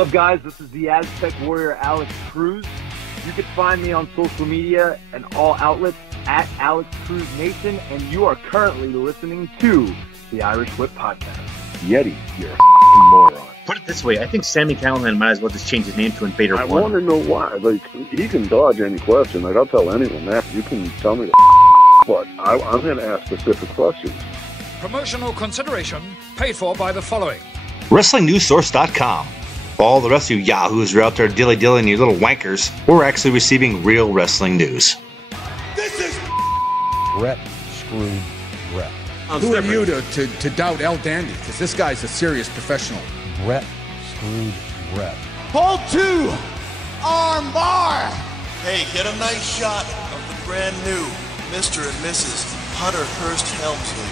up, guys? This is the Aztec Warrior, Alex Cruz. You can find me on social media and all outlets at Alex Cruz Nation, and you are currently listening to the Irish Whip Podcast. Yeti, you're a moron. Put it this way, I think Sami Callihan might as well just change his name to Invader 1. I want to know why. Like, he can dodge any question. Like, I'll tell anyone that. You can tell me but I'm going to ask specific questions. Promotional consideration paid for by the following. WrestlingNewsSource.com. All the rest of you yahoos are out there dilly-dillying, you little wankers. We're actually receiving real wrestling news. This is Brett Screwed Brett. Who are you to doubt El Dandy? Because this guy's a serious professional. Brett Screwed Brett. Hold 2! Arm bar! Hey, get a nice shot of the brand new Mr. and Mrs. Hunter Hurst Helmsley.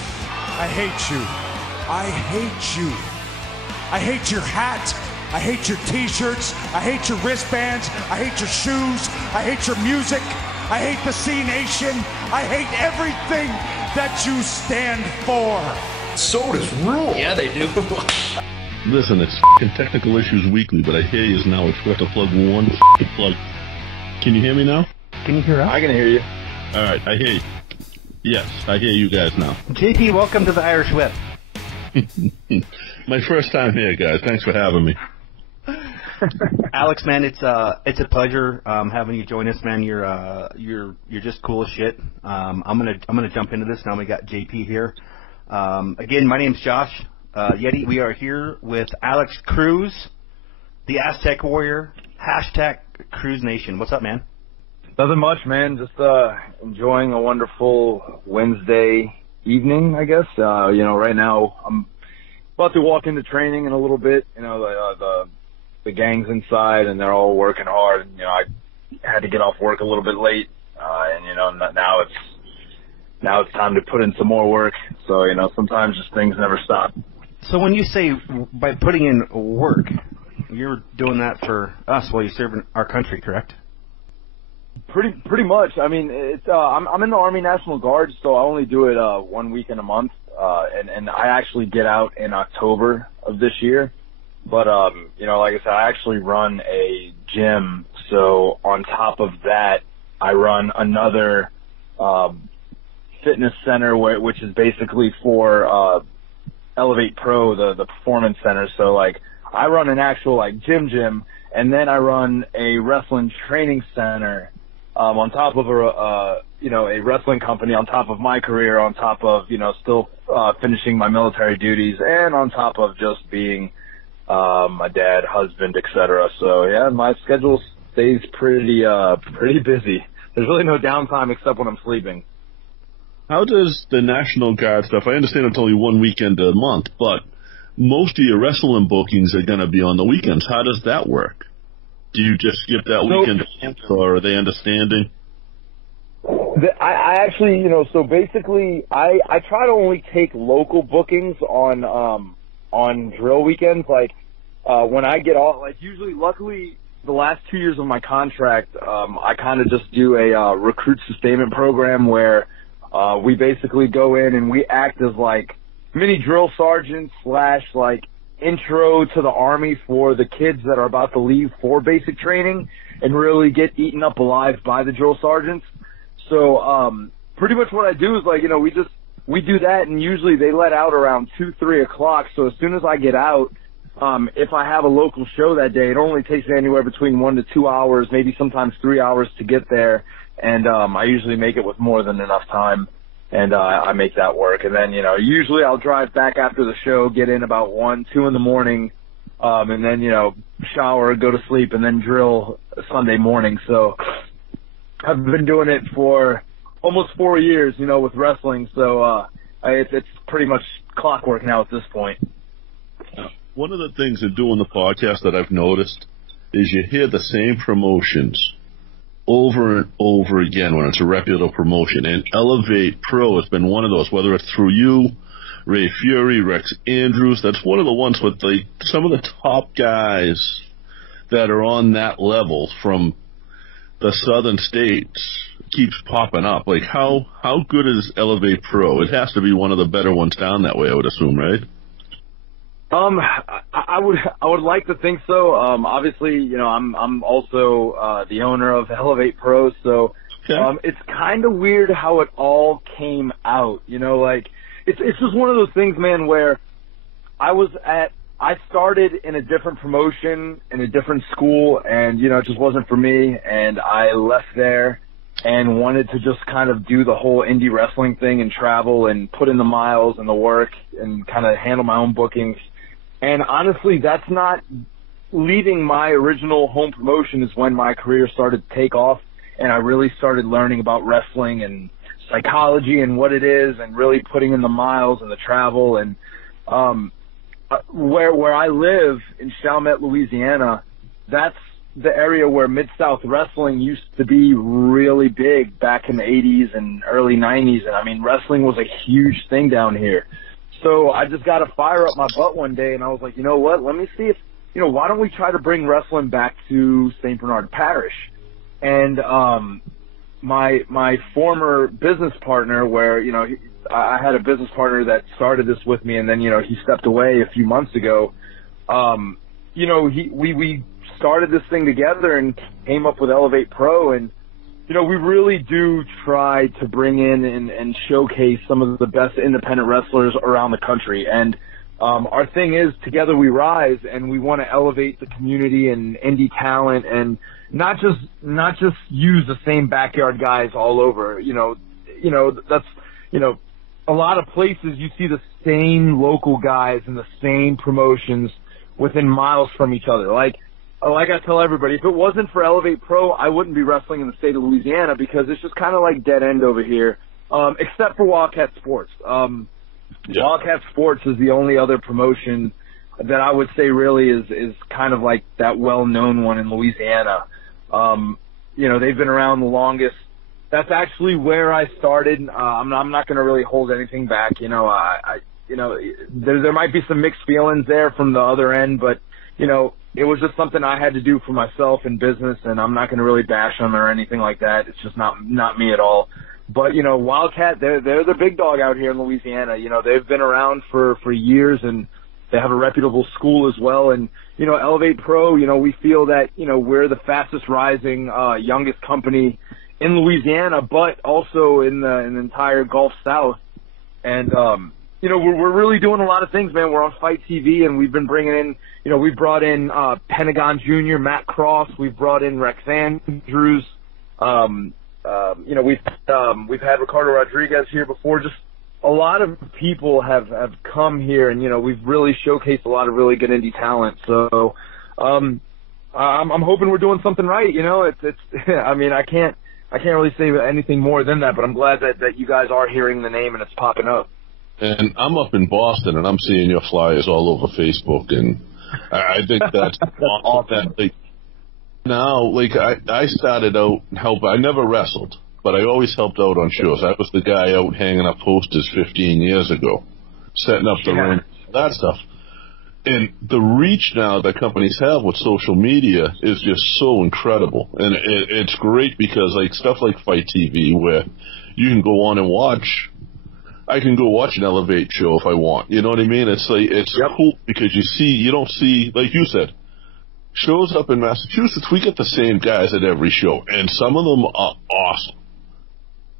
I hate you. I hate you. I hate your hat. I hate your t-shirts. I hate your wristbands. I hate your shoes. I hate your music. I hate the C Nation. I hate everything that you stand for. Sodas rule. Yeah, they do. Listen, it's Technical Issues Weekly, but I hear you now. It's got to plug one plug. Can you hear me now? Can you hear us? I can hear you. All right, I hear you. Yes, I hear you guys now. JP, welcome to the Irish Whip. My first time here, guys. Thanks for having me. Alex, man, it's a pleasure having you join us, man. You're just cool as shit. I'm gonna jump into this now. We got JP here. Again, my name's Josh Yeti. We are here with Alex Cruz, the Aztec Warrior, #Cruz Nation. What's up, man? Nothing much, man. Just enjoying a wonderful Wednesday evening, I guess. Right now I'm about to walk into training in a little bit. The gang's inside and they're all working hard. And, I had to get off work a little bit late, and now it's time to put in some more work. So sometimes just things never stop. So when you say by putting in work, you're doing that for us while you serve in our country, correct? Pretty much. I mean, it's I'm in the Army National Guard, so I only do it 1 week in a month, and I actually get out in October of this year. But like I said, I actually run a gym, so on top of that, I run another fitness center, which is basically for Elev8PRO, the performance center. So like, I run an actual like gym, and then I run a wrestling training center. On top of a wrestling company, on top of my career, on top of, still finishing my military duties, and on top of just being a dad, husband, etc. So yeah, my schedule stays pretty busy. There's really no downtime except when I'm sleeping. How does the National Guard stuff, I understand it's only one weekend a month, but most of your wrestling bookings are going to be on the weekends. How does that work? Do you just skip that weekend, or are they understanding? I actually, so basically, I try to only take local bookings on drill weekends. Like, when I get off, like, usually, luckily, the last 2 years of my contract, I kind of just do a recruit sustainment program where we basically go in and we act as, like, mini drill sergeants / like, intro to the Army for the kids that are about to leave for basic training and really get eaten up alive by the drill sergeants. So pretty much what I do is, like, we do that, and usually they let out around 2-3 o'clock. So as soon as I get out, if I have a local show that day, it only takes anywhere between 1 to 2 hours, maybe sometimes 3 hours to get there, and I usually make it with more than enough time. And I make that work. And then, usually I'll drive back after the show, get in about 1, 2 in the morning, and then, shower, go to sleep, and then drill Sunday morning. So I've been doing it for almost 4 years, with wrestling. So it's pretty much clockwork now at this point. One of the things in doing the podcast that I've noticed is you hear the same promotions over and over again when it's a reputable promotion. And Elev8PRO has been one of those, whether it's through you, Ray Fury, Rex Andrews. That's one of the ones with some of the top guys that are on that level from the southern states keeps popping up. Like, how good is Elev8PRO? It has to be one of the better ones down that way, I would assume, right? I I would like to think so. Obviously, I'm also the owner of Elev8PRO, so it's kind of weird how it all came out. It's just one of those things, man, where I started in a different promotion in a different school, and it just wasn't for me, and I left there and wanted to just kind of do the whole indie wrestling thing and travel and put in the miles and the work and kind of handle my own bookings. And honestly, that's not leaving my original home promotion is when my career started to take off, and I really started learning about wrestling and psychology and what it is, and really putting in the miles and the travel. And where I live in Chalmette, Louisiana, that's the area where Mid-South Wrestling used to be really big back in the 80s and early 90s. And I mean, wrestling was a huge thing down here. So I just got to fire up my butt one day, and I was like, you know what, let me see if, why don't we try to bring wrestling back to St. Bernard Parish? And my former business partner, where, I had a business partner that started this with me, and then, he stepped away a few months ago. We started this thing together and came up with Elev8PRO, and we really do try to bring in and showcase some of the best independent wrestlers around the country. And our thing is, together we rise, and we want to elevate the community and indie talent, and not just use the same backyard guys all over. That's a lot of places you see the same local guys in the same promotions within miles from each other. Like I tell everybody, if it wasn't for Elev8PRO, I wouldn't be wrestling in the state of Louisiana, because it's just kind of like dead end over here, except for Wildcat Sports. Wildcat Sports is the only other promotion that I would say really is kind of like that well-known one in Louisiana. They've been around the longest. That's actually where I started. I'm not going to really hold anything back. There might be some mixed feelings there from the other end, but, it was just something I had to do for myself in business, and I'm not going to really bash them or anything like that. It's just not me at all. But, Wildcat, they're the big dog out here in Louisiana. They've been around for years, and they have a reputable school as well. And, Elev8PRO, we feel that, we're the fastest rising, youngest company in Louisiana, but also in the entire Gulf South. And, we're really doing a lot of things, man. We're on Fight TV, and we've been bringing in, we've brought in Pentagon Jr., Matt Cross. We've brought in Rex Andrews. We've had Ricardo Rodriguez here before. Just a lot of people have come here, and, we've really showcased a lot of really good indie talent. So I'm hoping we're doing something right. It's I mean, I can't really say anything more than that, but I'm glad that you guys are hearing the name and it's popping up. And I'm up in Boston, and I'm seeing your flyers all over Facebook, and I think that's awesome. I started out I never wrestled, but I always helped out on shows. I was the guy out hanging up posters 15 years ago, setting up the room, that stuff. And the reach now that companies have with social media is just so incredible. And it's great because, stuff like Fight TV, where you can go on and watch. I can go watch an Elevate show if I want. You know what I mean? It's cool because you don't see, like you said, shows up in Massachusetts, we get the same guys at every show. And some of them are awesome.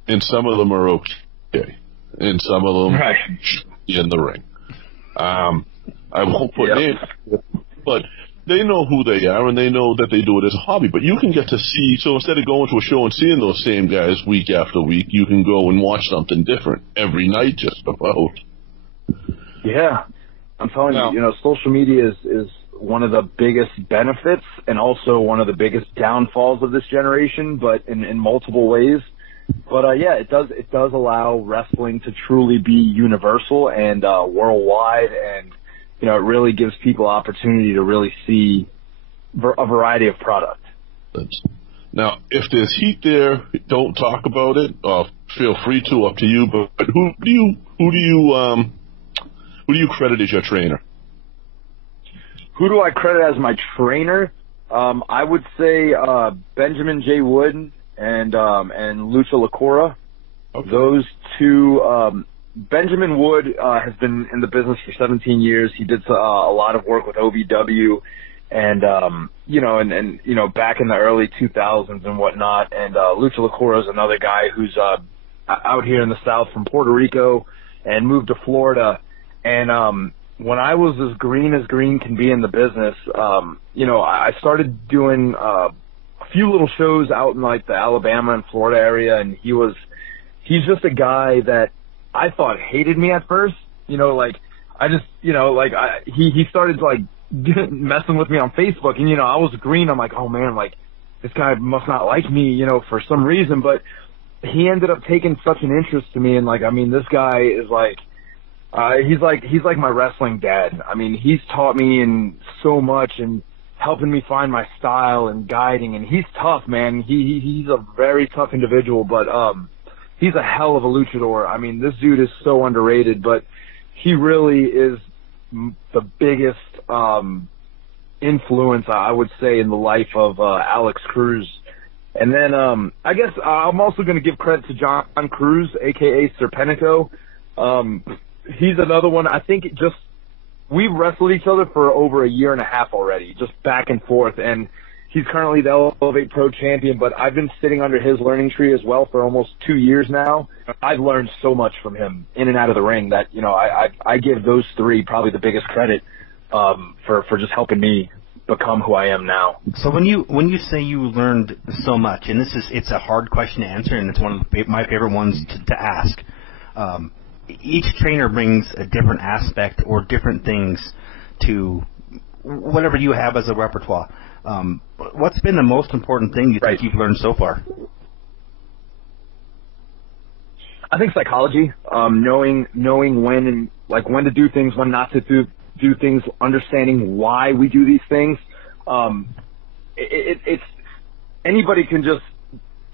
And some of them are okay. And some of them are in the ring. I won't put names, but they know who they are, and they know that they do it as a hobby. But you can get to see, so instead of going to a show and seeing those same guys week after week, you can go and watch something different every night just about. Yeah. I'm telling you, social media is one of the biggest benefits and also one of the biggest downfalls of this generation, but in multiple ways. But, it does allow wrestling to truly be universal and worldwide, and it really gives people opportunity to really see a variety of product. Now, if there's heat there, don't talk about it. Feel free to, up to you. But who do you credit as your trainer? Who do I credit as my trainer? I would say Benjamin J. Wood and Lucha Lacora. Okay. Those two Benjamin Wood has been in the business for 17 years. He did a lot of work with OVW and, back in the early 2000s and whatnot. And Lucha Lacora is another guy who's out here in the South from Puerto Rico and moved to Florida. And when I was as green can be in the business, I started doing a few little shows out in like the Alabama and Florida area, and he's just a guy that I thought hated me at first. He started like messing with me on Facebook, and I was green. I'm like, oh man, like this guy must not like me, for some reason. But he ended up taking such an interest to me, and this guy is like, he's like my wrestling dad. I mean, he's taught me in so much and helping me find my style and guiding. And he's tough, man. He's a very tough individual, but he's a hell of a luchador. I mean, this dude is so underrated, but he really is the biggest influence, I would say, in the life of Alex Cruz. And then I guess I'm also going to give credit to John Cruz, a.k.a. Serpentico. He's another one. I think we've wrestled each other for over a year and a half already, just back and forth. And he's currently the ELEV8PRO champion, but I've been sitting under his learning tree as well for almost 2 years now. I've learned so much from him in and out of the ring that, I give those three probably the biggest credit for just helping me become who I am now. So when you say you learned so much, and it's a hard question to answer, and it's one of my favorite ones to ask. Each trainer brings a different aspect or different things to whatever you have as a repertoire. What's been the most important thing you think you've learned so far? I think psychology, knowing when to do things, when not to do things, understanding why we do these things. It's anybody can just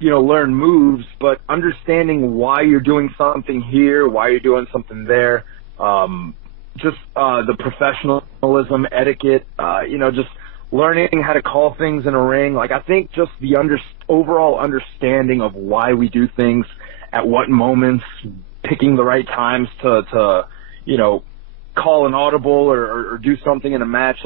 learn moves, but understanding why you're doing something here, why you're doing something there, the professionalism, etiquette, just learning how to call things in a ring. I think just the overall understanding of why we do things, at what moments, picking the right times to call an audible or do something in a match,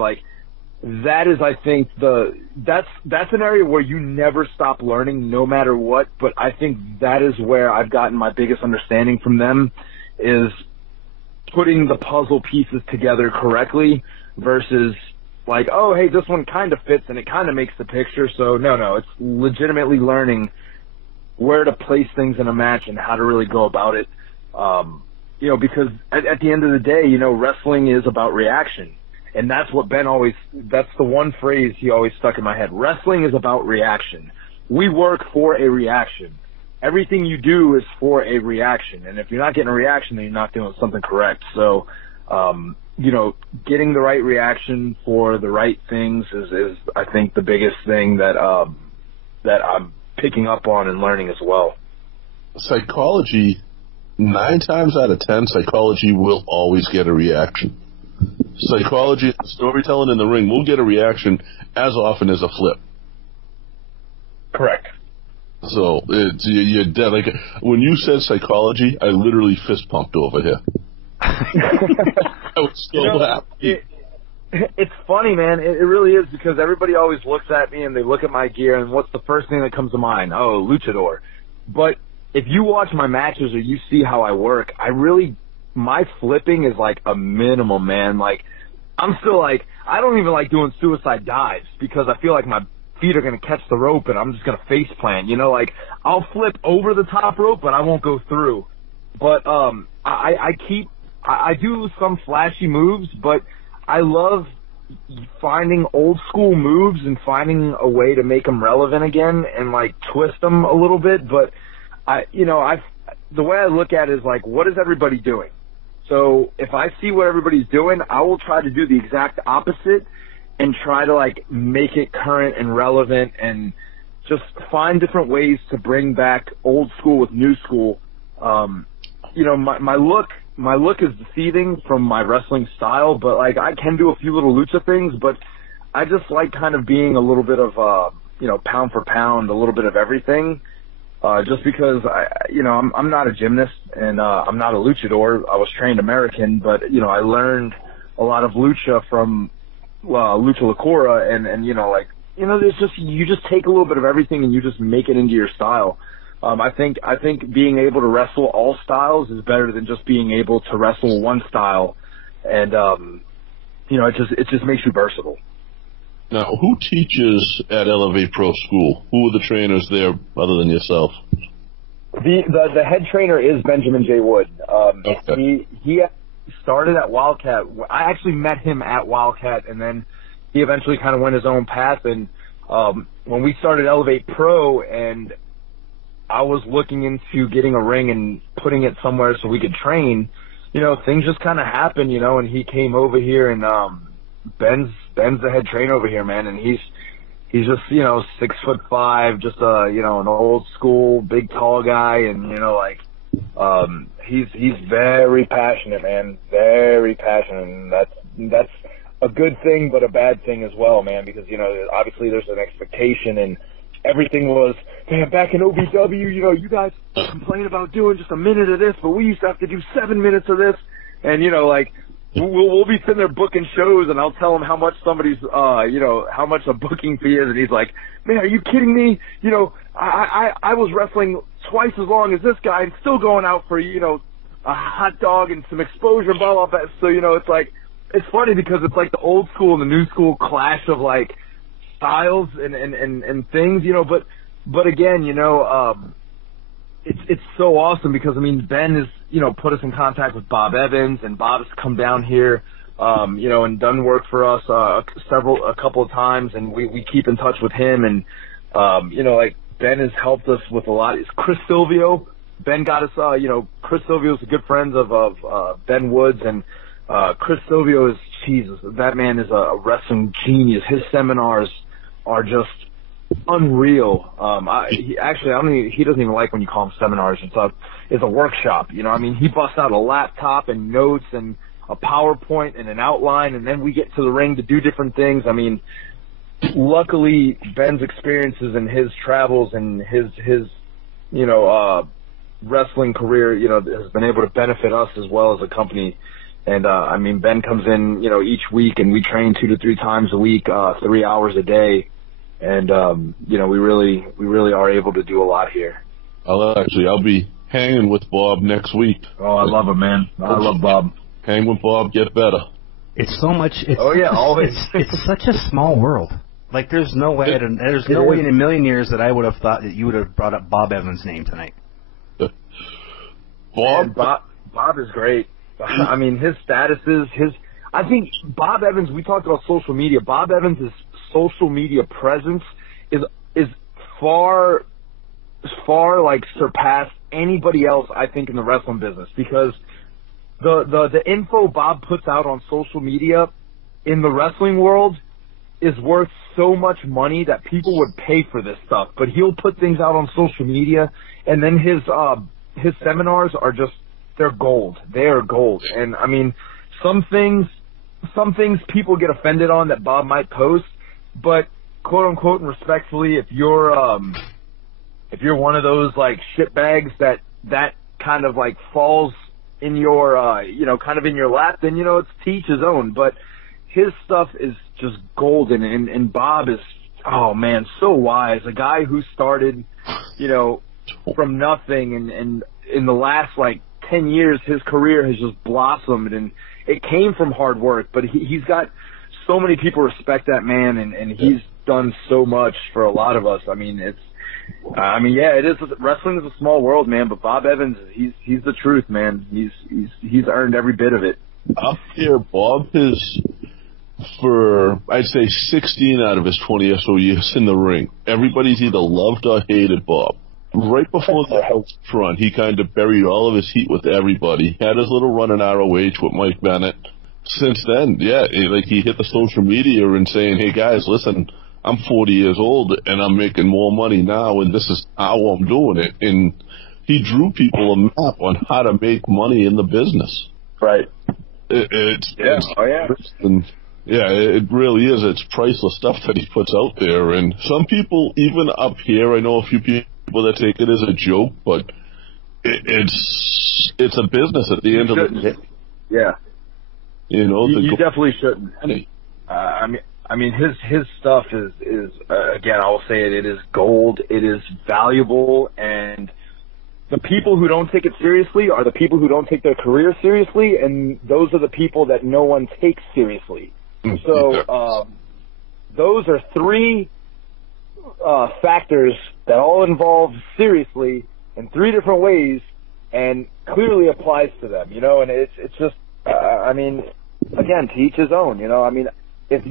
that is, I think, that's an area where you never stop learning no matter what, but I think that is where I've gotten my biggest understanding from them, is putting the puzzle pieces together correctly versus oh, hey, this one kind of fits and it kind of makes the picture. So no, it's legitimately learning where to place things in a match and how to really go about it. Because at the end of the day, wrestling is about reaction. And that's what that's the one phrase he always stuck in my head. Wrestling is about reaction. We work for a reaction. Everything you do is for a reaction. And if you're not getting a reaction, then you're not doing something correct. So, getting the right reaction for the right things is I think, the biggest thing that I'm picking up on and learning as well. Psychology, 9 times out of 10, psychology will always get a reaction. Psychology, storytelling in the ring will get a reaction as often as a flip. Correct. So you're dead. When you said psychology, I literally fist pumped over here. I was so happy. It's funny, man. It really is, because everybody always looks at me and they look at my gear, and what's the first thing that comes to mind? Oh, luchador. But if you watch my matches or you see how I work, my flipping is a minimum, man. I'm still I don't even like doing suicide dives because I feel like my feet are going to catch the rope and I'm just going to face plant, I'll flip over the top rope, but I won't go through. But, I do some flashy moves, but I love finding old school moves and finding a way to make them relevant again and twist them a little bit. But the way I look at it is what is everybody doing? So if I see what everybody's doing, I will try to do the exact opposite and try to make it current and relevant and just find different ways to bring back old school with new school. My look is deceiving from my wrestling style, but I can do a few little lucha things, but I just kind of being a little bit of pound for pound, a little bit of everything. just because I'm not a gymnast and I'm not a luchador. I was trained American, but I learned a lot of lucha from lucha lacora, and there's just you just take a little bit of everything and you just make it into your style. I think being able to wrestle all styles is better than just being able to wrestle one style, and it just makes you versatile. Now, who teaches at Elev8PRO School? Who are the trainers there other than yourself? The head trainer is Benjamin J. Wood. Okay. He started at Wildcat. I actually met him at Wildcat, and then he eventually kind of went his own path. And when we started Elev8PRO, and I was looking into getting a ring and putting it somewhere so we could train, things just kind of happened, and he came over here, and Ben's the head trainer over here, man, and he's just 6'5", just an old school big tall guy, and he's very passionate, man, very passionate, and that's a good thing but a bad thing as well, man, because obviously there's an expectation, and everything was, man, back in OVW, you guys complain about doing just a minute of this, but we used to have to do 7 minutes of this, and we'll be sitting there booking shows, and I'll tell him how much somebody's, how much a booking fee is, and he's like, man, are you kidding me? I was wrestling twice as long as this guy and still going out for, a hot dog and some exposure, blah, blah, blah. So, it's like, it's funny because it's like the old school and the new school clash of, like, styles and things, but again, it's so awesome because, Ben has, put us in contact with Bob Evans, and Bob's come down here, and done work for us, a couple of times, and we keep in touch with him, and, Ben has helped us with a lot. It's Chris Silvio. Ben got us, Chris Silvio's a good friend of Ben Woods, and, Chris Silvio is, Jesus, that man is a wrestling genius. His seminars are just unreal. He doesn't even like when you call them seminars. It's a workshop. He busts out a laptop and notes and a PowerPoint and an outline, and then we get to the ring to do different things. Luckily, Ben's experiences and his travels and his wrestling career, has been able to benefit us as well as a company. And, Ben comes in, each week, and we train 2 to 3 times a week, 3 hours a day. And, we really are able to do a lot here. I'll be hanging with Bob next week. Oh, I love him, man. I love Bob. Hang with Bob, get better. It's so much. Always. It's such a small world. Like, there's no way in a million years that I would have thought that you would have brought up Bob Evans' name tonight. Bob is great. His statuses, I think Bob Evans, we talked about social media. Bob Evans' social media presence is far like surpassed anybody else, I think, in the wrestling business, because the info Bob puts out on social media in the wrestling world is worth so much money that people would pay for this stuff. But he'll put things out on social media, and then his seminars are just, they're gold. They are gold. And some things people get offended on that Bob might post, but quote unquote and respectfully, if you're one of those like shitbags that kind of like falls in your kind of in your lap, then it's to each his own. But his stuff is just golden, and Bob is, oh man, so wise. A guy who started from nothing, and in the last like 10 years, his career has just blossomed, and it came from hard work, but he's got so many people respect that man, and he's done so much for a lot of us. It is. Wrestling is a small world, man, but Bob Evans, he's the truth, man. He's earned every bit of it. Up here, Bob has, for I'd say 16 out of his 20 or so years in the ring, everybody's either loved or hated Bob. Right before the health front, he kind of buried all of his heat with everybody. Had his little run in ROH with Mike Bennett. Since then, he hit the social media and saying, hey guys, listen, I'm 40 years old and I'm making more money now, and this is how I'm doing it. And he drew people a map on how to make money in the business. Right. It really is. It's priceless stuff that he puts out there. And some people, even up here, I know a few people people that take it as a joke, but it's a business at the end of the day. Yeah. You know, you definitely shouldn't. I mean, his stuff is again, I will say it is gold. It is valuable, and the people who don't take it seriously are the people who don't take their career seriously, and those are the people that no one takes seriously. So those are three factors that all involve seriously in three different ways, and clearly applies to them. You know, and it's just, I mean, again, to each his own. You know, I mean, if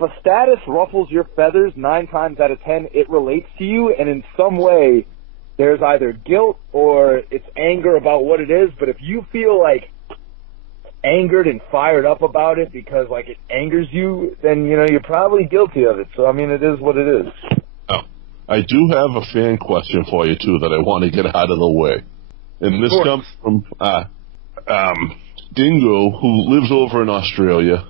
a status ruffles your feathers 9 times out of 10, it relates to you, and in some way there's either guilt or it's anger about what it is. But if you feel like angered and fired up about it because like it angers you, then you know you're probably guilty of it. So I mean, it is what it is. Oh, I do have a fan question for you too that I want to get out of the way, and this comes from Dingo, who lives over in Australia.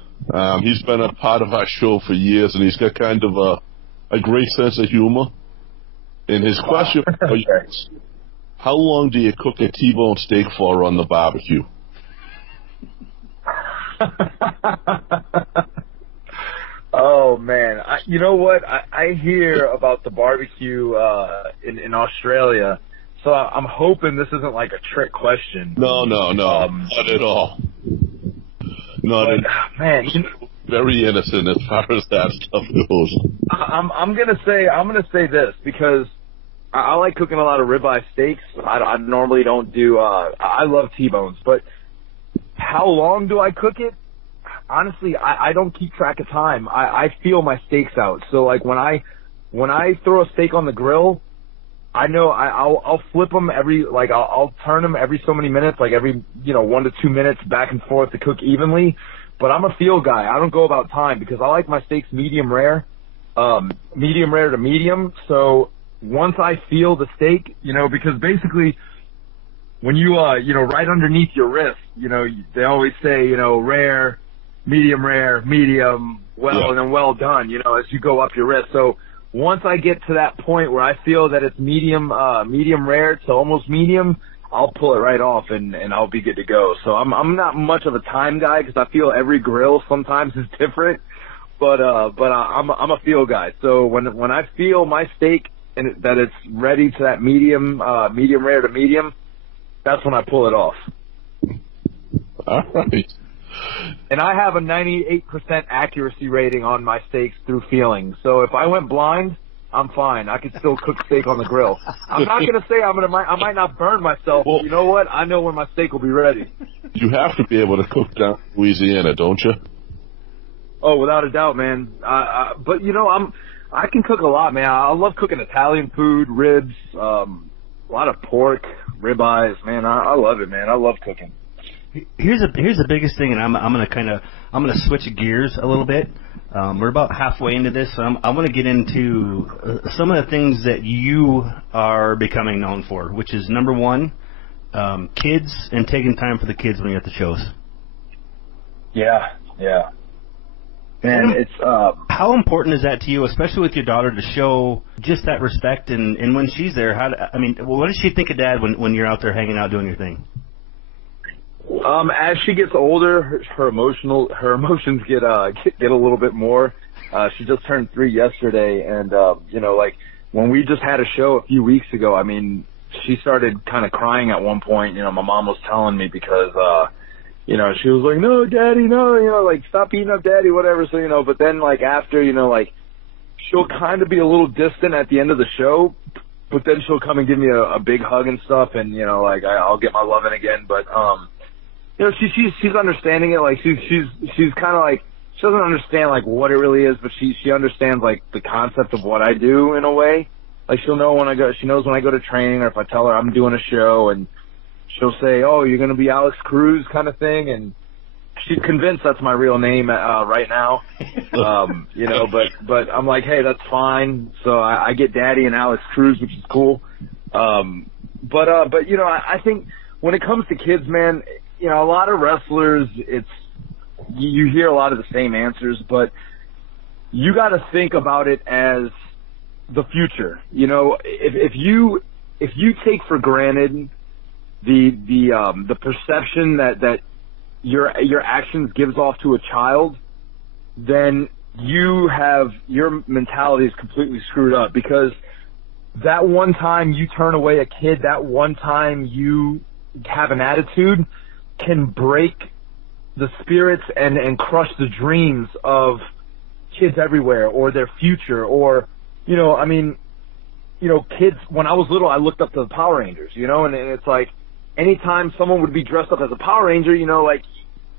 He's been a part of our show for years, and he's got kind of a great sense of humor. And his question for you is, how long do you cook a T-bone steak for on the barbecue? Oh man, you know what? I hear about the barbecue in Australia, so I'm hoping this isn't like a trick question. No, not at all. Man, very innocent as far as that stuff goes. I'm gonna say this because I like cooking a lot of ribeye steaks. I normally don't do. I love T-bones, but how long do I cook it? Honestly, I don't keep track of time. I feel my steaks out. So like when I throw a steak on the grill, I know I'll flip them I'll turn them every so many minutes, like every 1 to 2 minutes back and forth to cook evenly. But I'm a feel guy. I don't go about time because I like my steaks medium rare to medium. So once I feel the steak, because basically when you right underneath your wrist, they always say rare, medium, well, and then well done, as you go up your wrist. So once I get to that point where I feel that it's medium rare to almost medium, I'll pull it right off and I'll be good to go. So I'm not much of a time guy because I feel every grill sometimes is different, but I'm a feel guy. So when I feel my steak and that it's ready to that medium rare to medium, that's when I pull it off. All right. And I have a 98% accuracy rating on my steaks through feeling. So if I went blind, I'm fine. I can still cook steak on the grill. I'm not going to say I might not burn myself. Well, but you know what? I know when my steak will be ready. You have to be able to cook down in Louisiana, don't you? Oh, without a doubt, man. But I can cook a lot, man. I love cooking Italian food, ribs, a lot of pork, ribeyes, man. I love it, man. I love cooking. Here's the biggest thing, and I'm gonna switch gears a little bit. We're about halfway into this, so I want to get into some of the things that you are becoming known for, which is number one, kids and taking time for the kids when you're at the shows. Yeah. And it's how important is that to you, especially with your daughter, to show just that respect and when she's there? What does she think of Dad when you're out there hanging out doing your thing? As she gets older, her emotions get a little bit more. She just turned 3 yesterday, and like when we just had a show a few weeks ago, I mean, she started kind of crying at one point. My mom was telling me because she was like, "No, Daddy, no, like stop beating up Daddy, whatever." So but then like after like she'll kind of be a little distant at the end of the show, but then she'll come and give me a big hug and stuff, and like I'll get my loving again, but she's understanding it. Like she's kind of like, she doesn't understand like what it really is, but she understands like the concept of what I do in a way. Like she knows when I go to training, or if I tell her I'm doing a show, and she'll say, "Oh, you're going to be Alex Cruz," kind of thing, and she's convinced that's my real name right now. But I'm like, hey, that's fine. So I get Daddy and Alex Cruz, which is cool. But I think when it comes to kids, man, a lot of wrestlers, you hear a lot of the same answers, but you got to think about it as the future. You know, if you take for granted the perception that your actions gives off to a child, then your mentality is completely screwed up, because that one time you turn away a kid, that one time you have an attitude, can break the spirits and crush the dreams of kids everywhere, or their future, or, you know, I mean, you know, kids, when I was little, I looked up to the Power Rangers, you know, and it's like, anytime someone would be dressed up as a Power Ranger, you know, like,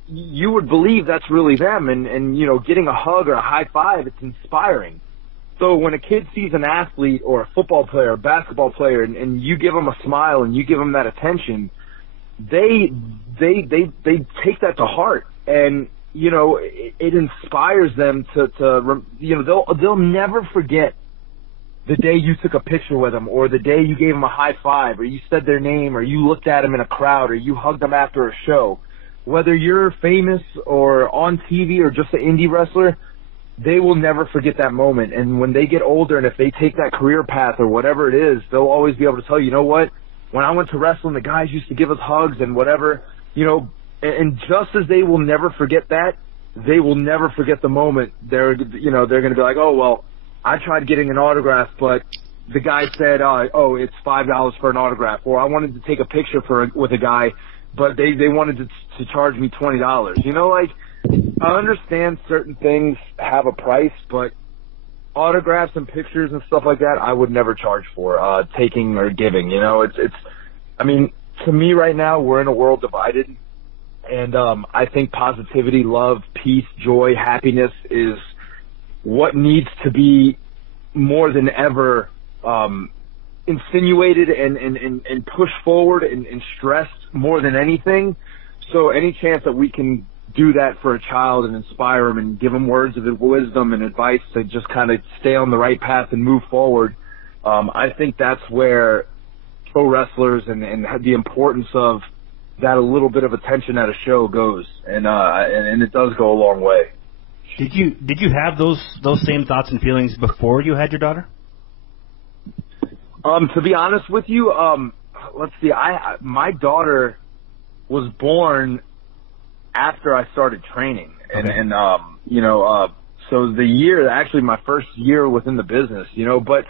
you would believe that's really them, and you know, getting a hug or a high five, it's inspiring. So when a kid sees an athlete or a football player, a basketball player, and you give them a smile and you give them that attention, they take that to heart, and you know, it inspires them to you know, they'll never forget the day you took a picture with them, or the day you gave them a high five, or you said their name, or you looked at them in a crowd, or you hugged them after a show. Whether you're famous or on TV or just an indie wrestler, they will never forget that moment. And when they get older, and if they take that career path or whatever it is, they'll always be able to tell you know what, when I went to wrestling, the guys used to give us hugs and whatever, you know. And just as they will never forget that, they will never forget the moment they're going to be like, oh, well, I tried getting an autograph, but the guy said, oh, it's $5 for an autograph. Or I wanted to take a picture with a guy, but they wanted to charge me $20. You know, like, I understand certain things have a price, but autographs and pictures and stuff like that, I would never charge for, taking or giving. You know, I mean, to me right now, we're in a world divided. And I think positivity, love, peace, joy, happiness is what needs to be more than ever insinuated and pushed forward and stressed more than anything. So any chance that we can do that for a child and inspire them and give them words of wisdom and advice to just kind of stay on the right path and move forward, I think that's where pro wrestlers and the importance of that a little bit of attention at a show goes, and it does go a long way. Did you have those same thoughts and feelings before you had your daughter? To be honest with you, let's see, my daughter was born after I started training, and you know, so the year, actually my first year within the business, you know, but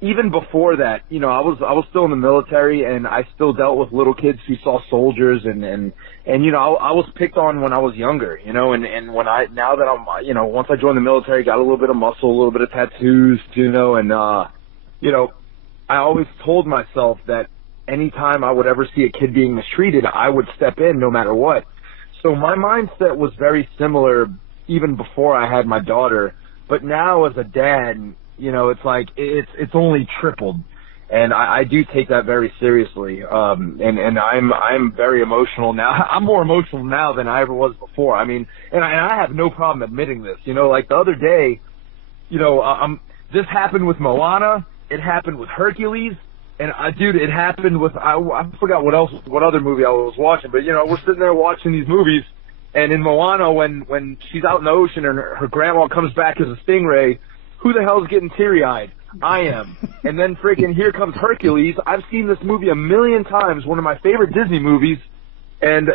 even before that, you know, I was still in the military, and I still dealt with little kids who saw soldiers, and you know, I was picked on when I was younger, you know, and now that I'm, you know, once I joined the military, got a little bit of muscle, a little bit of tattoos, you know, and you know, I always told myself that anytime I would ever see a kid being mistreated, I would step in no matter what. So my mindset was very similar even before I had my daughter, but now as a dad, you know, it's like it's only tripled, and I do take that very seriously. And I'm very emotional now. I'm more emotional now than I ever was before. I mean, and I have no problem admitting this. You know, like the other day, you know, this happened with Moana. It happened with Hercules, and dude, it happened with I forgot what other movie I was watching, but you know, we're sitting there watching these movies, and in Moana, when she's out in the ocean and her grandma comes back as a stingray, who the hell's getting teary-eyed? I am. And then freaking here comes Hercules. I've seen this movie a million times, one of my favorite Disney movies, and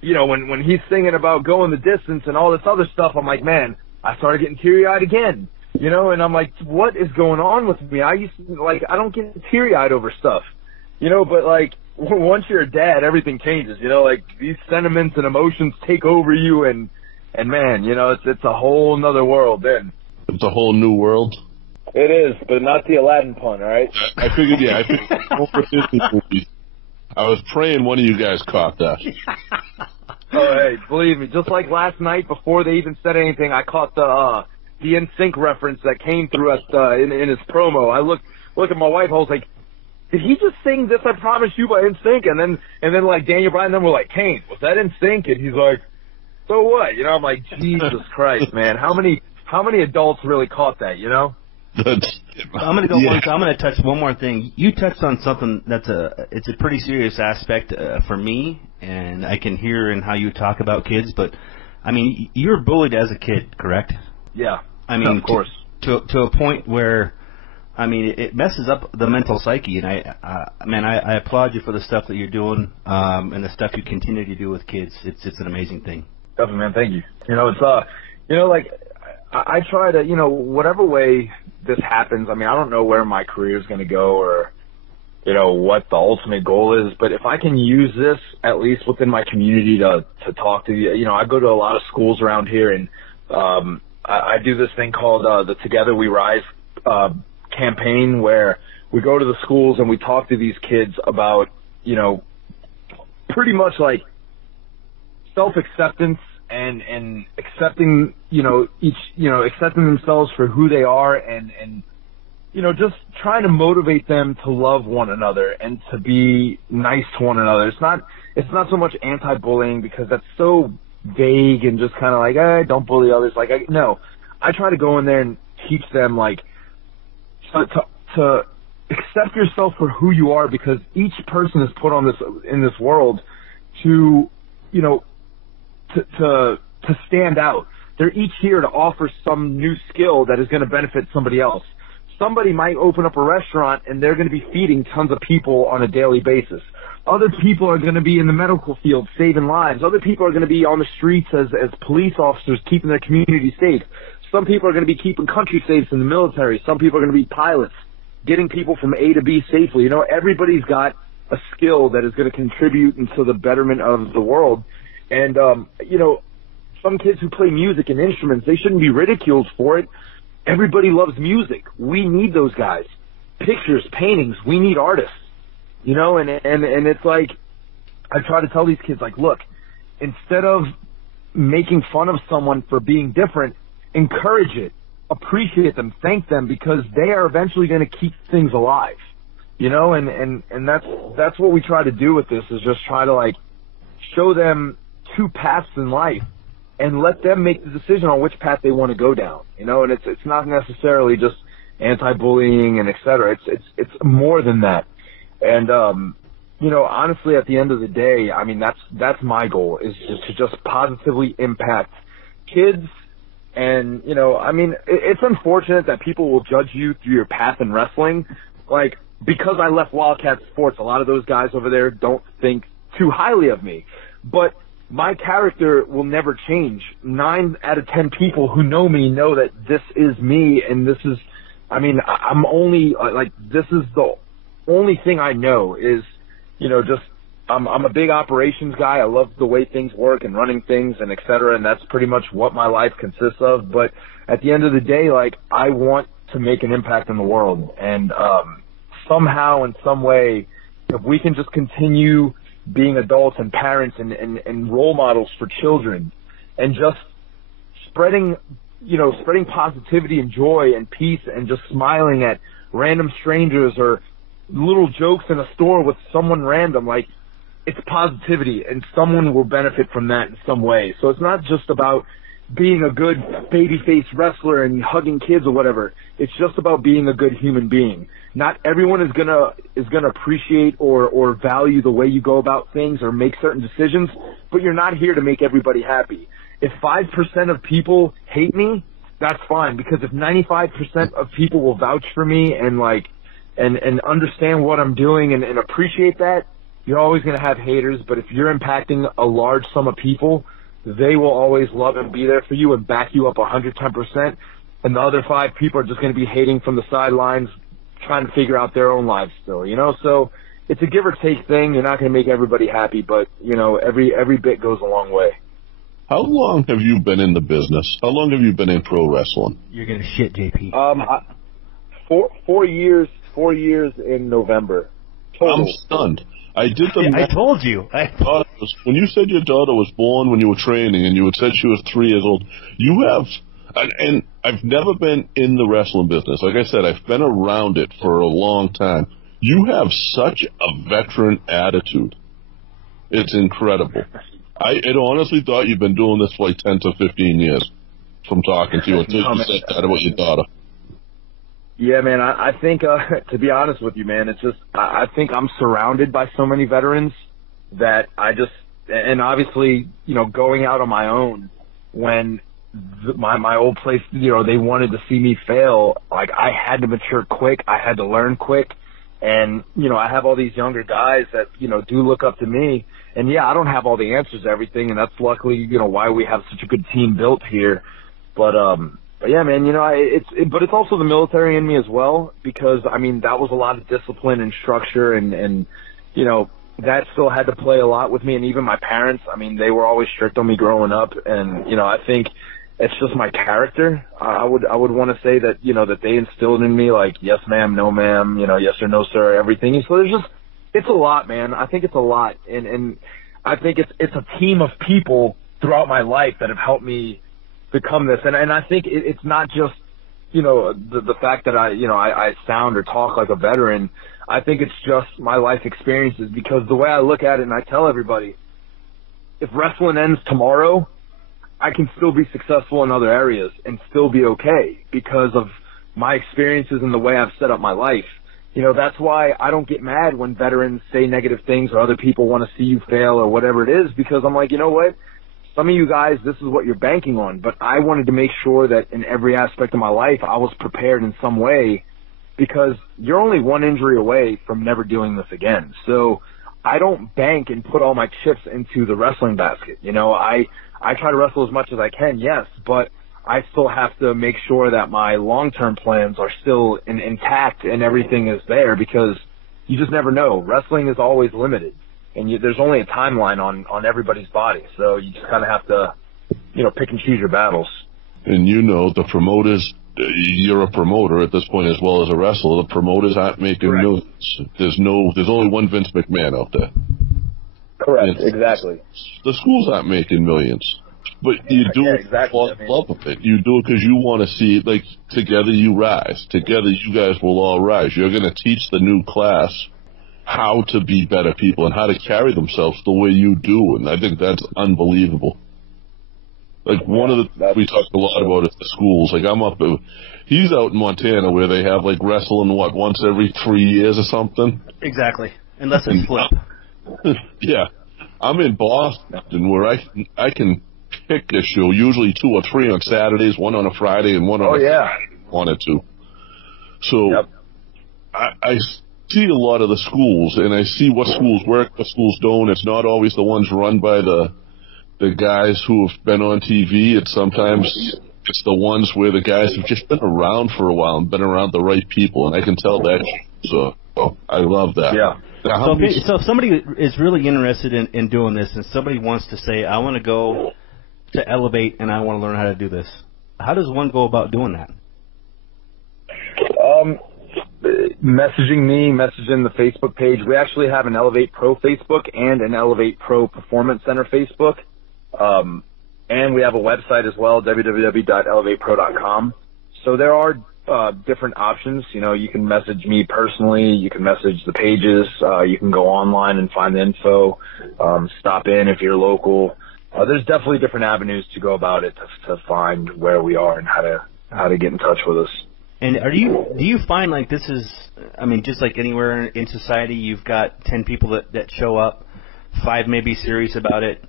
you know, when he's singing about going the distance and all this other stuff, I'm like, man, I started getting teary-eyed again. You know, and I'm like, what is going on with me? I don't get teary-eyed over stuff, you know, but like, once you're a dad, everything changes, you know, like these sentiments and emotions take over you, and man, you know, it's a whole nother world then. It's a whole new world. It is, but not the Aladdin pun, all right? I figured over Disney movies. I was praying one of you guys caught that. Oh, hey, believe me, just like last night, before they even said anything, I caught the NSYNC reference that came through us in his promo. I looked at my wife, I was like, did he just sing This I Promise You by NSYNC? And then like Daniel Bryan and them were like, Kane, was that NSYNC? And he's like, so what? You know, I'm like, Jesus Christ, man, how many adults really caught that, you know? I'm gonna go. Yeah. I'm gonna touch one more thing. You touched on something it's a pretty serious aspect for me, and I can hear in how you talk about kids. But I mean, you were bullied as a kid, correct? Yeah. I mean, of course. to a point where, I mean, it messes up the mental psyche. And I applaud you for the stuff that you're doing, and the stuff you continue to do with kids. It's an amazing thing. Definitely, man. Thank you. Like I try to, whatever way this happens. I mean, I don't know where my career is going to go or, what the ultimate goal is. But if I can use this at least within my community to talk to you, I go to a lot of schools around here, and I do this thing called the Together We Rise campaign, where we go to the schools and we talk to these kids about, pretty much like self-acceptance and accepting, accepting themselves for who they are and just trying to motivate them to love one another and to be nice to one another. It's not so much anti-bullying, because that's so vague and just kind of like, don't bully others. No, I try to go in there and teach them, like, to accept yourself for who you are, because each person is put on in this world to stand out. They're each here to offer some new skill that is going to benefit somebody else. Somebody might open up a restaurant and they're going to be feeding tons of people on a daily basis. Other people are going to be in the medical field saving lives. Other people are going to be on the streets as police officers keeping their community safe. Some people are going to be keeping country safe in the military. Some people are going to be pilots, getting people from A to B safely. Everybody's got a skill that is going to contribute into the betterment of the world. And, some kids who play music and instruments, they shouldn't be ridiculed for it. Everybody loves music. We need those guys. Pictures, paintings, we need artists. And it's like, I try to tell these kids, like, look, instead of making fun of someone for being different, encourage it, appreciate them, thank them, because they are eventually going to keep things alive. And that's what we try to do with this, is just try to, like, show them two paths in life and let them make the decision on which path they want to go down. And it's not necessarily just anti-bullying and et cetera. It's more than that. And honestly, at the end of the day, I mean, that's my goal, is to just positively impact kids. And I mean, it's unfortunate that people will judge you through your path in wrestling. Like, because I left Wildcat Sports, a lot of those guys over there don't think too highly of me. But my character will never change. 9 out of 10 people who know me know that this is me, and this is, I mean, I'm only, like, this is the only thing I know is, just, I'm a big operations guy. I love the way things work and running things and et cetera, and that's pretty much what my life consists of. But at the end of the day, like, I want to make an impact in the world. And somehow, in some way, if we can just continue being adults and parents and role models for children, and just spreading positivity and joy and peace, and just smiling at random strangers or little jokes in a store with someone random, like, it's positivity, and someone will benefit from that in some way. So it's not just about being a good babyface wrestler and hugging kids or whatever. It's just about being a good human being. Not everyone is gonna appreciate or value the way you go about things or make certain decisions, but you're not here to make everybody happy. If 5% of people hate me, that's fine, because if 95% of people will vouch for me and and understand what I'm doing and appreciate that, you're always going to have haters. But if you're impacting a large sum of people, they will always love and be there for you and back you up 110%. And the other 5 people are just going to be hating from the sidelines, trying to figure out their own lives still, So it's a give or take thing. You're not going to make everybody happy, but, every bit goes a long way. How long have you been in the business? How long have you been in pro wrestling? You're going to shit, JP. 4 years. 4 years in November. Total. I'm stunned. I did the I told you. When you said your daughter was born when you were training, and you had said she was 3 years old, you have, and I've never been in the wrestling business. Like I said, I've been around it for a long time. You have such a veteran attitude. It's incredible. I had honestly thought you've been doing this for like 10 to 15 years from talking to you until you said that about your daughter. Yeah, man, I think, to be honest with you, man, it's just, I think I'm surrounded by so many veterans that and obviously, going out on my own when my old place, you know, they wanted to see me fail. Like, I had to mature quick. I had to learn quick. And, you know, I have all these younger guys that, you know, do look up to me. And, yeah, I don't have all the answers to everything, and that's luckily, you know, why we have such a good team built here. But yeah, man, you know, but it's also the military in me as well, because, I mean, that was a lot of discipline and structure, and you know, that still had to play a lot with me. And even my parents, I mean, they were always strict on me growing up. And, you know, I think it's just my character. I would want to say that, you know, that they instilled in me, like, yes, ma'am, no, ma'am, you know, yes or no, sir, everything. So there's just, it's a lot, man. I think it's a lot. And I think it's a team of people throughout my life that have helped me become this. And I think it's not just, you know, the fact that I sound or talk like a veteran. I think it's just my life experiences, because the way I look at it, and I tell everybody, if wrestling ends tomorrow, I can still be successful in other areas and still be okay because of my experiences and the way I've set up my life. You know, that's why I don't get mad when veterans say negative things or other people want to see you fail or whatever it is, because I'm like, you know what? Some of you guys, this is what you're banking on. But I wanted to make sure that in every aspect of my life, I was prepared in some way, because you're only one injury away from never doing this again. So I don't bank and put all my chips into the wrestling basket. You know, I try to wrestle as much as I can, yes, but I still have to make sure that my long-term plans are still intact and everything is there, because you just never know. Wrestling is always limited, and there's only a timeline on everybody's body. So you just kind of have to, you know, pick and choose your battles. And you know, the promoters, you're a promoter at this point as well as a wrestler. The promoters aren't making millions. There's only one Vince McMahon out there. Correct, exactly. The schools aren't making millions. But you do it for the love of it. You do it because you want to see, like, together you rise. Together you guys will all rise. You're going to teach the new class how to be better people and how to carry themselves the way you do. And I think that's unbelievable. Like, one of the we talked a lot about is the schools. Like, he's out in Montana where they have, like, wrestling, once every 3 years or something? Exactly. Unless it's flip. Yeah. I'm in Boston where I can pick a show, usually 2 or 3 on Saturdays, one on a Friday and one on a Saturday if I wanted to. So I see a lot of the schools, and I see what schools work, what schools don't. It's not always the ones run by the guys who have been on TV. It's sometimes it's the ones where the guys have just been around for a while and been around the right people, and I can tell that. So I love that. Yeah. So if somebody is really interested in doing this, and somebody wants to say, I want to go to Elevate and I want to learn how to do this, how does one go about doing that? Messaging me, messaging the Facebook page. We actually have an Elev8PRO Facebook and an Elev8PRO Performance Center Facebook. And we have a website as well, www.elev8pro.com. So there are different options. You know, you can message me personally, you can message the pages, you can go online and find the info, stop in if you're local. There's definitely different avenues to go about it to find where we are and how to get in touch with us. And do you find, like, this is, I mean, just like anywhere in society, you've got 10 people that show up, 5 may be serious about it,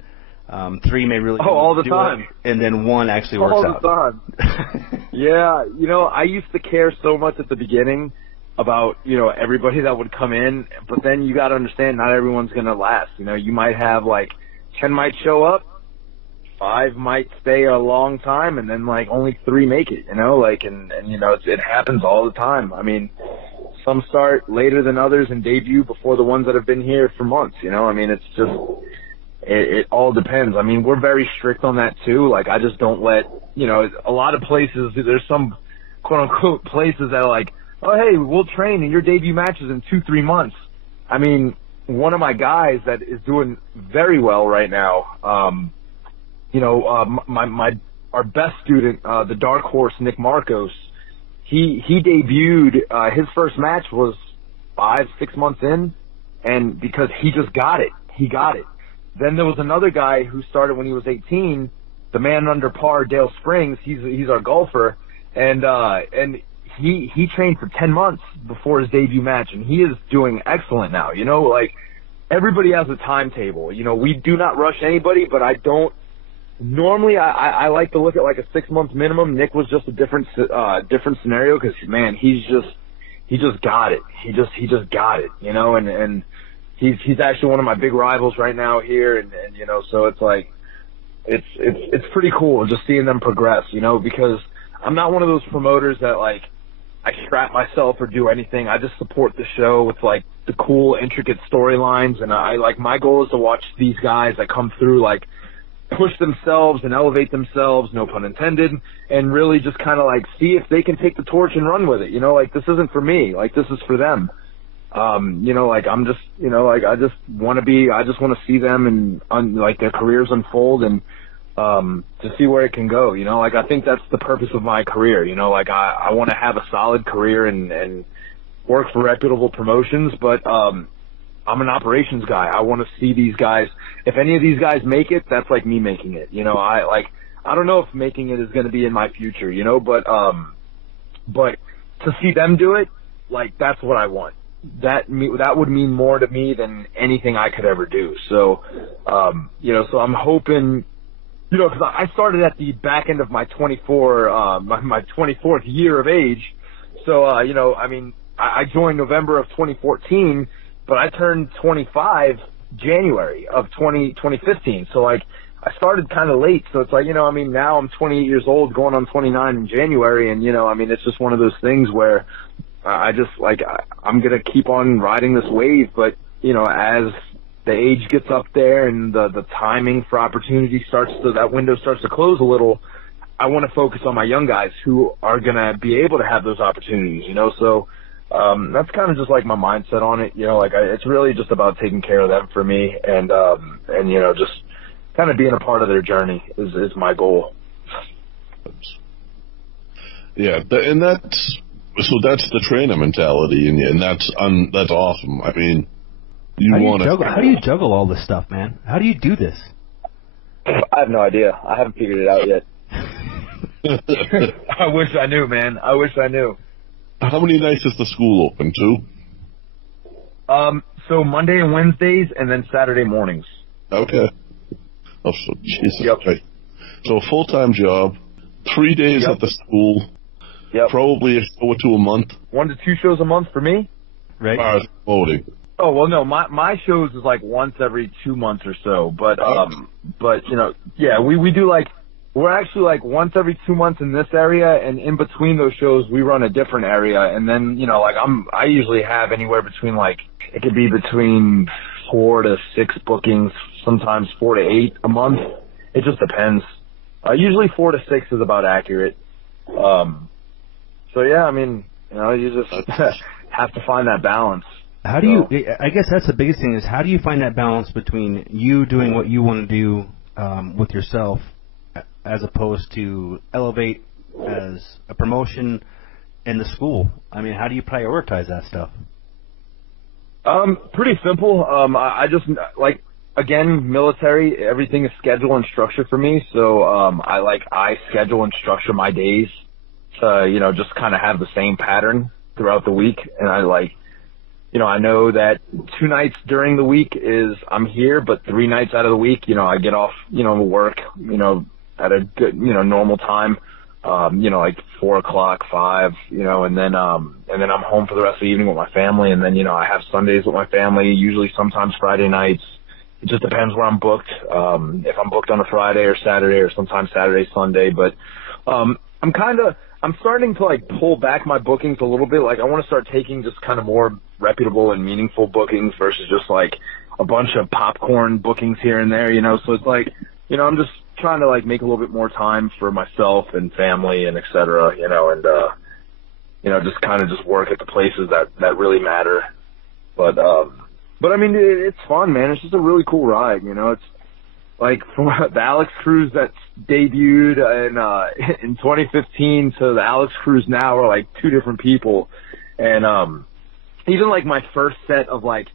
3 may really all the time, and then 1 actually works out. All the time. Yeah, you know, I used to care so much at the beginning about, you know, everybody that would come in, but then you got to understand not everyone's going to last. You know, you might have, like, 10 might show up, 5 might stay a long time, and then, like, only 3 make it, you know, like, and you know, it happens all the time. I mean, some start later than others and debut before the ones that have been here for months, you know. I mean, it's just, it all depends. I mean, we're very strict on that, too. Like, I just don't let, you know, a lot of places, there's some quote-unquote places that are like, oh, hey, we'll train and your debut matches in 2-3 months. I mean, one of my guys that is doing very well right now, you know, our best student, the dark horse, Nick Marcos, he debuted, his first match was 5-6 months in, and because he just got it. He got it. Then there was another guy who started when he was 18, the man under par, Dale Springs. He's our golfer, and he trained for 10 months before his debut match, and he is doing excellent now. You know, like, everybody has a timetable. You know, we do not rush anybody, but I don't normally I like to look at like a 6-month minimum. Nick was just a different scenario because, man, he just got it. He just got it, you know, and he's actually one of my big rivals right now here. And you know, so it's like, it's pretty cool just seeing them progress, you know, because I'm not one of those promoters that like, I scrap myself or do anything. I just support the show with like the cool, intricate storylines. And my goal is to watch these guys that come through, like, push themselves and elevate themselves, no pun intended, and really just kind of like see if they can take the torch and run with it. You know, like, this isn't for me. Like, this is for them. You know, like, I'm just, you know, like, I just want to see them and like their careers unfold and, to see where it can go, you know, like, I think that's the purpose of my career, you know, like, I want to have a solid career and work for reputable promotions, but, I'm an operations guy. I want to see these guys. If any of these guys make it, that's like me making it, you know. I don't know if making it is going to be in my future, you know, but to see them do it, like, that's what I want. That would mean more to me than anything I could ever do. So, you know, so I'm hoping, you know, because I started at the back end of my 24th year of age. So, you know, I mean, I joined November of 2014, but I turned 25 January of 2015. So, like, I started kind of late. So it's like, you know, I mean, now I'm 28 years old, going on 29 in January. And, you know, I mean, it's just one of those things where I just, like, I'm going to keep on riding this wave. But, you know, as the age gets up there and the timing for opportunity that window starts to close a little, I want to focus on my young guys who are going to be able to have those opportunities, you know. So that's kind of just like my mindset on it, you know, like, it's really just about taking care of them for me and you know, just kind of being a part of their journey is my goal. Yeah, and that's the trainer mentality, and that's awesome. I mean, how do you juggle all this stuff, man? How do you do this? I have no idea. I haven't figured it out yet. I wish I knew, man. I wish I knew. How many nights is the school open to? So Monday and Wednesdays, and then Saturday mornings. Okay. Oh, so Jesus. Yep. Christ. So a full-time job, 3 days Yep. at the school. Yep. Probably a show or two a month. 1 to 2 shows a month for me. Right. Voting. Oh, well, no, my shows is like once every 2 months or so, but you know, yeah, we do like, we're actually like once every 2 months in this area, and in between those shows, we run a different area, and then, you know, like, I usually have anywhere between, like, it could be between 4 to 6 bookings, sometimes 4 to 8 a month. It just depends. Usually 4 to 6 is about accurate. So yeah, I mean, you know, you just have to find that balance. How do you, I guess that's the biggest thing, is how do you find that balance between you doing what you want to do with yourself as opposed to elevate as a promotion in the school? I mean, how do you prioritize that stuff? Pretty simple. I just, like, again, military, everything is schedule and structure for me. So, I schedule and structure my days to, you know, just kind of have the same pattern throughout the week. And you know, I know that 2 nights during the week is I'm here, but 3 nights out of the week, you know, I get off, you know, work, you know, at a good, you know, normal time, you know, like 4 o'clock, 5, you know, and then I'm home for the rest of the evening with my family. And then, you know, I have Sundays with my family, usually sometimes Friday nights. It just depends where I'm booked. If I'm booked on a Friday or Saturday, or sometimes Saturday, Sunday, but, I'm starting to, like, pull back my bookings a little bit. Like, I want to start taking just kind of more reputable and meaningful bookings versus just, like, a bunch of popcorn bookings here and there, you know. So it's like, you know, I'm just trying to, like, make a little bit more time for myself and family and et cetera, you know, and, you know, just kind of just work at the places that really matter. But I mean, it's fun, man. It's just a really cool ride, you know. It's like from the Alex Cruz that debuted in 2015 to the Alex Cruz now are like 2 different people. And even like my first set of like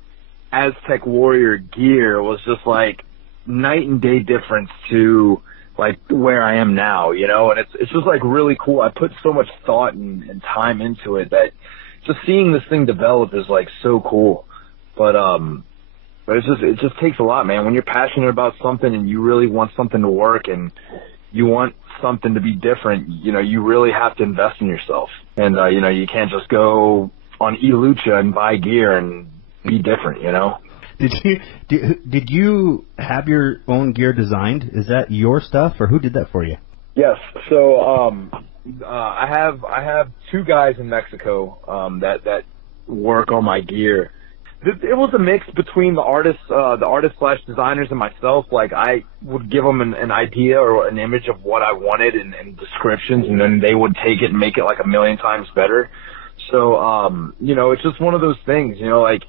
Aztec Warrior gear was just like night and day difference to like where I am now, you know. And it's just like really cool. I put so much thought and time into it that just seeing this thing develop is like so cool. But But it just takes a lot, man. When you're passionate about something and you really want something to work and you want something to be different, you know, you really have to invest in yourself. And, you know, you can't just go on eLucha and buy gear and be different, you know? Did you have your own gear designed? Is that your stuff, or who did that for you? Yes. So, I have two guys in Mexico, that work on my gear. It was a mix between the artist/designers and myself. Like, I would give them an idea or an image of what I wanted and descriptions, and then they would take it and make it like a million times better. So, you know, it's just one of those things, you know, like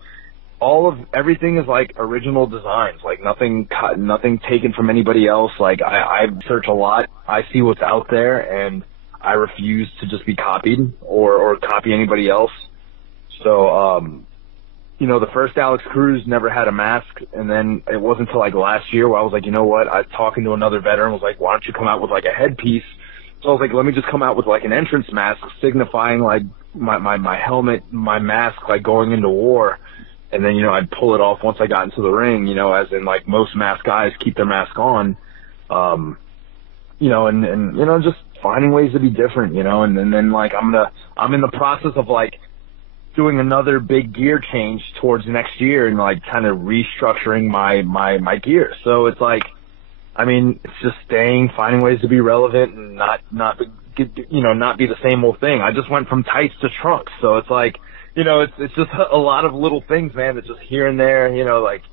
everything is like original designs, like nothing taken from anybody else. Like I search a lot. I see what's out there, and I refuse to just be copied or copy anybody else. So, you know, the first Alex Cruz never had a mask, and then it wasn't until like last year where I was like, you know what? I was talking to another veteran, was like, why don't you come out with like a headpiece? So I was like, let me just come out with like an entrance mask signifying like my helmet, my mask, like going into war. And then, you know, I'd pull it off once I got into the ring, you know, as in like most mask guys keep their mask on, you know, and, you know, just finding ways to be different, you know, and then like I'm in the process of like doing another big gear change towards next year and like kind of restructuring my gear. So it's like, I mean, it's just finding ways to be relevant and not be the same old thing. I just went from tights to trunks. So it's like, you know, it's just a lot of little things, man, that just here and there, you know, like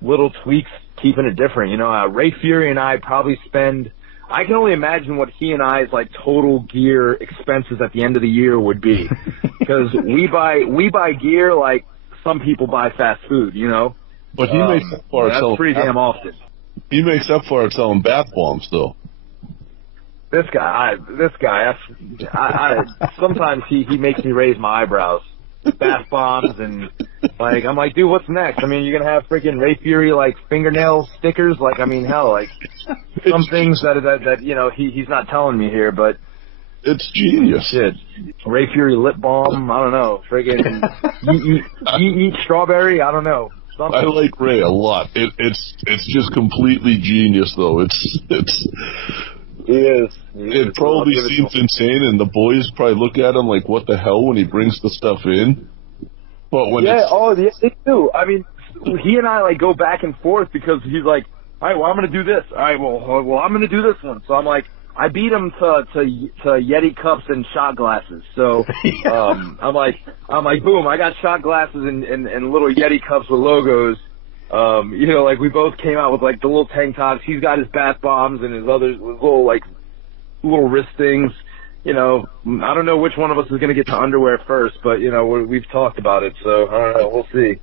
little tweaks, keeping it different. You know, Ray Fury and I probably I can only imagine what he and I's like total gear expenses at the end of the year would be, because we buy gear like some people buy fast food, you know. But he makes up for it. That's pretty damn often. He makes up for it selling bath bombs, though. This guy, sometimes he makes me raise my eyebrows. Bath bombs and like, I'm like, dude, what's next? I mean, you're gonna have freaking Ray Fury like fingernail stickers? Like, I mean, hell, like some things that you know he's not telling me here, but it's genius. Shit, Ray Fury lip balm. I don't know. Friggin' eat strawberry. I don't know. Something. I like Ray a lot. It's just completely genius, though. It probably seems insane, and the boys probably look at him like, what the hell, when he brings the stuff in. But when yeah, they do. I mean, he and I like go back and forth because he's like, all right, well, I'm going to do this. All right, well, I'm going to do this one. So I'm like, I beat him to Yeti cups and shot glasses. So I'm like, boom, I got shot glasses and little Yeti cups with logos. You know, like we both came out with like the little tank tops. He's got his bath bombs and his other little wrist things. You know, I don't know which one of us is going to get to underwear first, but you know, we've talked about it, so I don't know. We'll see.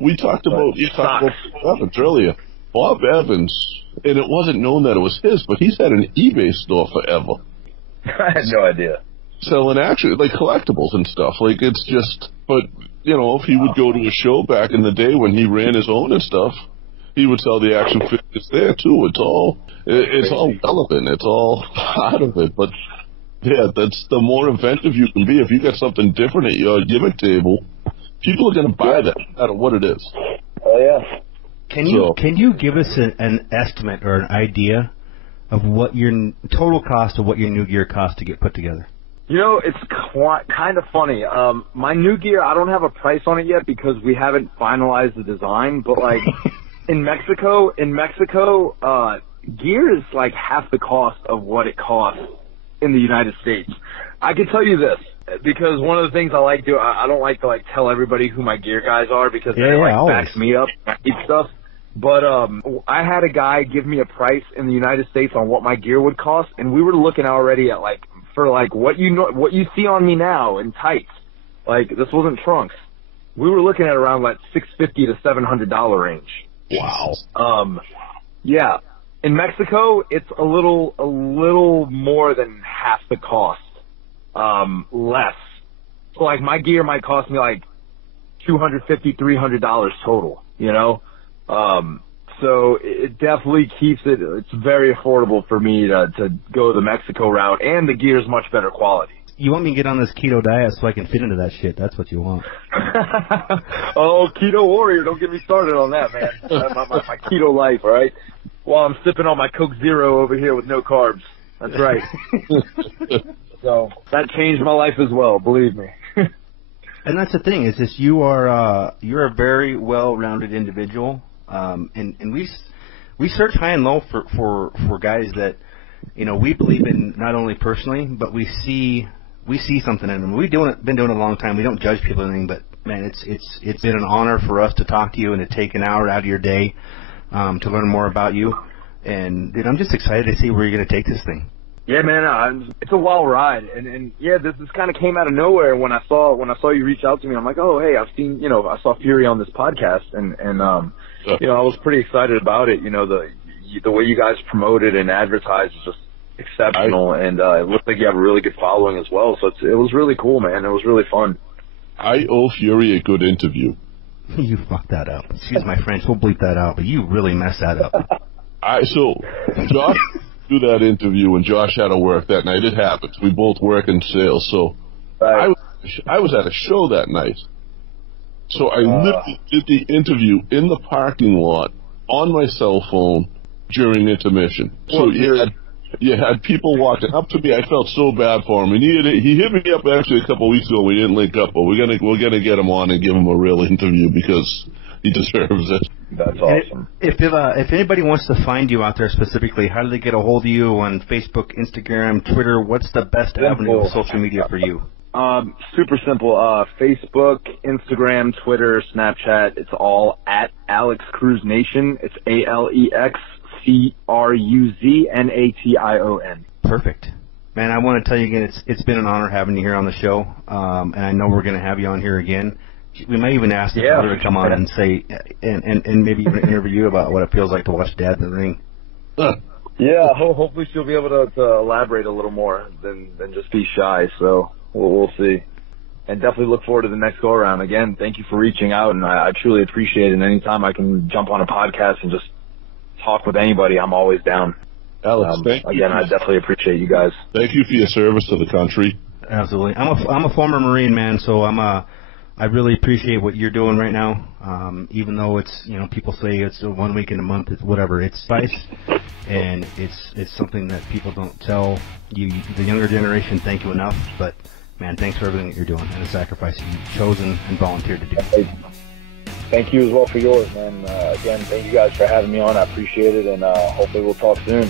You talked about Bob Evans earlier. Bob Evans, and it wasn't known that it was his, but he's had an eBay store forever. I had no idea. Selling actually like collectibles and stuff. Like, it's just, but you know, if he would go to a show back in the day when he ran his own and stuff, he would sell the action figures there too. It's all relevant. It's all part of it. But yeah, that's the more inventive you can be. If you got something different at your gimmick table, people are going to buy that, no matter what it is. Oh yeah. Can you give us an estimate or an idea of what your total cost of what your new gear costs to get put together? You know, it's kind of funny. My new gear, I don't have a price on it yet because we haven't finalized the design. But like in Mexico, gear is like half the cost of what it costs in the United States. I can tell you this because one of the things I don't like to like tell everybody who my gear guys are because they backs me up and stuff. But I had a guy give me a price in the United States on what my gear would cost, and we were looking already at like for like what you see on me now in tights. Like, this wasn't trunks. We were looking at around like $650 to $700 range. Wow. Yeah. In Mexico, it's a little more than half the cost. Less. So like my gear might cost me like $250, $300 total, you know? So it definitely keeps it's very affordable for me to go the Mexico route, and the gear is much better quality. You want me to get on this keto diet so I can fit into that shit. That's what you want. Oh, keto warrior! Don't get me started on that, man. my keto life, all right? While I'm sipping on my Coke Zero over here with no carbs. That's right. So that changed my life as well, believe me. And that's the thing, is just you're a very well-rounded individual, and we search high and low for guys that, you know, we believe in, not only personally, but we see something in them. We've been doing it a long time. We don't judge people or anything, but man, it's been an honor for us to talk to you and to take an hour out of your day to learn more about you. And dude, I'm just excited to see where you're going to take this thing. Yeah, man, it's a wild ride, and yeah, this kind of came out of nowhere when I saw you reach out to me. I'm like, oh, hey, I saw Fury on this podcast, and you know, I was pretty excited about it. You know, the way you guys promote it and advertise is just exceptional, and it looks like you have a really good following as well. So it was really cool, man. It was really fun. I owe Fury a good interview. You fucked that up. Excuse my French. We'll bleep that out, but you really messed that up. So Josh do that interview, and Josh had to work that night. It happens. We both work in sales, so I was at a show that night. So I literally did the interview in the parking lot on my cell phone during intermission. So you had people walking up to me. I felt so bad for him, and he hit me up actually a couple of weeks ago. We didn't link up, but we're gonna get him on and give him a real interview because he deserves it. That's awesome. If anybody wants to find you out there specifically, how do they get a hold of you on Facebook, Instagram, Twitter? What's the best avenue of social media for you? Super simple. Facebook, Instagram, Twitter, Snapchat. It's all at Alex Cruz Nation. It's AlexCruzNation. Perfect. Man, I want to tell you again, it's been an honor having you here on the show, and I know we're going to have you on here again. We might even ask the brother to come on and say, and maybe even interview you about what it feels like to watch Dad in the ring. Yeah, hopefully she'll be able to elaborate a little more than just be shy. So we'll see. And definitely look forward to the next go-around. Again, thank you for reaching out, and I truly appreciate it. And anytime I can jump on a podcast and just talk with anybody, I'm always down. Alex, thank you. Again, I definitely appreciate you guys. Thank you for your service to the country. Absolutely. I'm a former Marine, man, so I really appreciate what you're doing right now. Even though it's, you know, people say it's 1 week in a month, it's whatever. It's nice, and it's something that people don't tell you, the younger generation. Thank you enough, but man, thanks for everything that you're doing and the sacrifice that you've chosen and volunteered to do. Thank you as well for yours, man. Again, thank you guys for having me on. I appreciate it, and hopefully we'll talk soon.